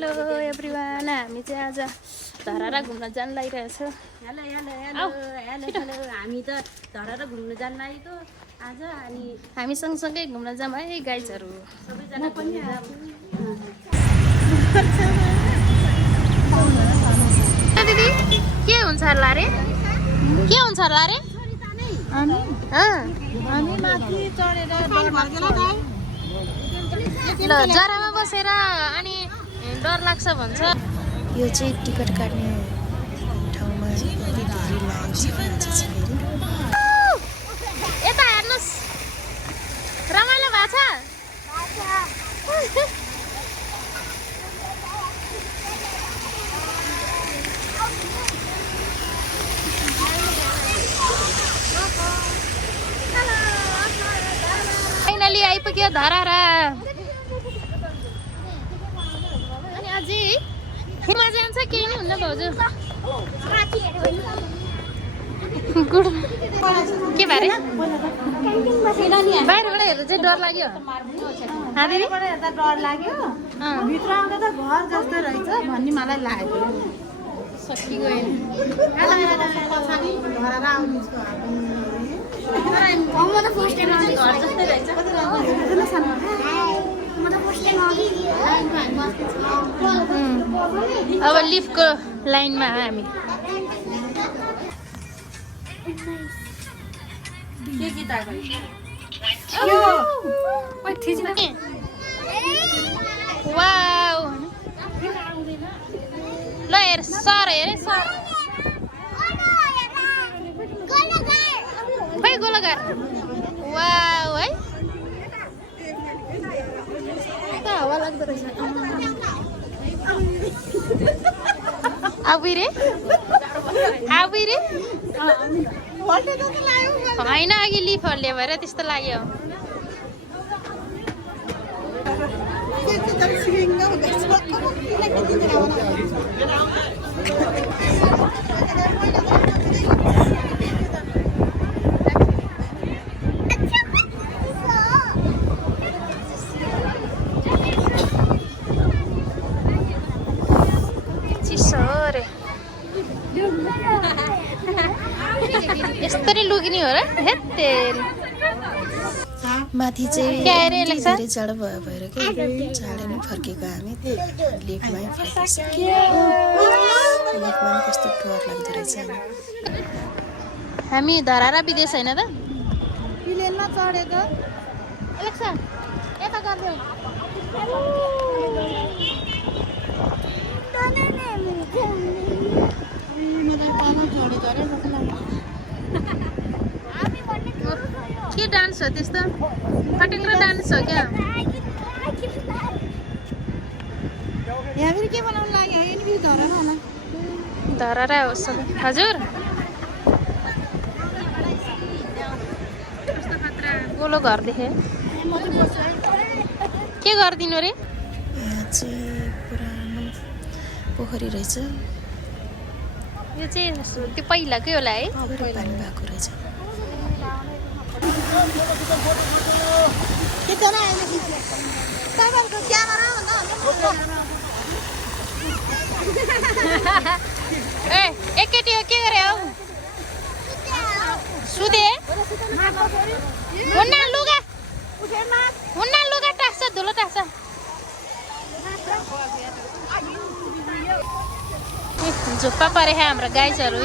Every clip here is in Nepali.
हेलो एभ्रिवान, हामी चाहिँ आज धरारा घुम्न जान लागिरहेछ। Hello hello hello hello hello हामी त धरारा घुम्न जान लागेको आज। अनि हामी सँगसँगै घुम्न जाऊँ है गाइजहरू। सबैजना पनि दिदी के हुन्छ होला रे? के हुन्छ होला रे? हामी माथि चढेर ल जरामा बसेर अनि डर लाग्छ भन्छ। यो चाहिँ टिकट काट्ने ठाउँमा धेरै लाइन छ। यता हेर्नुहोस्, रमाइलो भएको छ। फाइनली आइपुग्यो धरारा। अनि अझै हिमा जान्छ केही नि हुन्न भाउजू। गुड के भरे बाहिरबाट हेर्दा चाहिँ डर लाग्यो। हेर्दा डर लाग्यो, भित्र आउँदा त घर जस्तो रहेछ भन्ने मलाई लाग्यो। सकिगयो अब लिफ्टको लाइनमा हामी। वाउ ल हेर सर, हेरे सर खै गोलागार। वाउ है हावा लाग्दो रहेछ। आबी रे होइन, अघि लिफहरूले भएर त्यस्तो लाग्यो। यस्तरी लुगिनी हो र हेत्तेरी। माथि चाहिँ के अरे लेख्छ? धेरै जाडो भएर के चाँडै नै फर्केको हामी। लिफ्टमै फर्किसक्यो। लिफ्टमा पनि कस्तो डर लाग्दो रहेछ। हामी धरारा विदेश होइन त? प्लेनमा चढेको एलेक्सा यता गरिदेऊ। के डान्स हो त्यस्तो? फटेक्रो डान्स हो क्या? यहाँ फेरि के बनाउनु लाग्यो? यो नि फेरि धरारा होला। धरारा हो हजुर। गोलो घर देखे के गरिदिनु रे? यहाँ चाहिँ पुरानो पोखरी रहेछ। यो चाहिँ त्यो पहिलाकै होला है। पानी भएको रहेछ। ए एकैटी हो, के गरे हौ? सुते हुन्न लुगा टाक्छ, धुलो टाक्छ। झुप्पा परे हाम्रो गाइजहरू।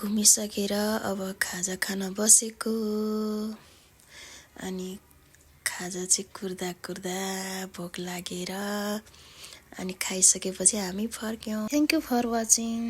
घुमिसकेर अब खाजा खान बसेको। अनि खाजा चाहिँ कुर्दा कुर्दा भोक लागेर अनि खाइसकेपछि हामी फर्क्यौँ। Thank you for watching.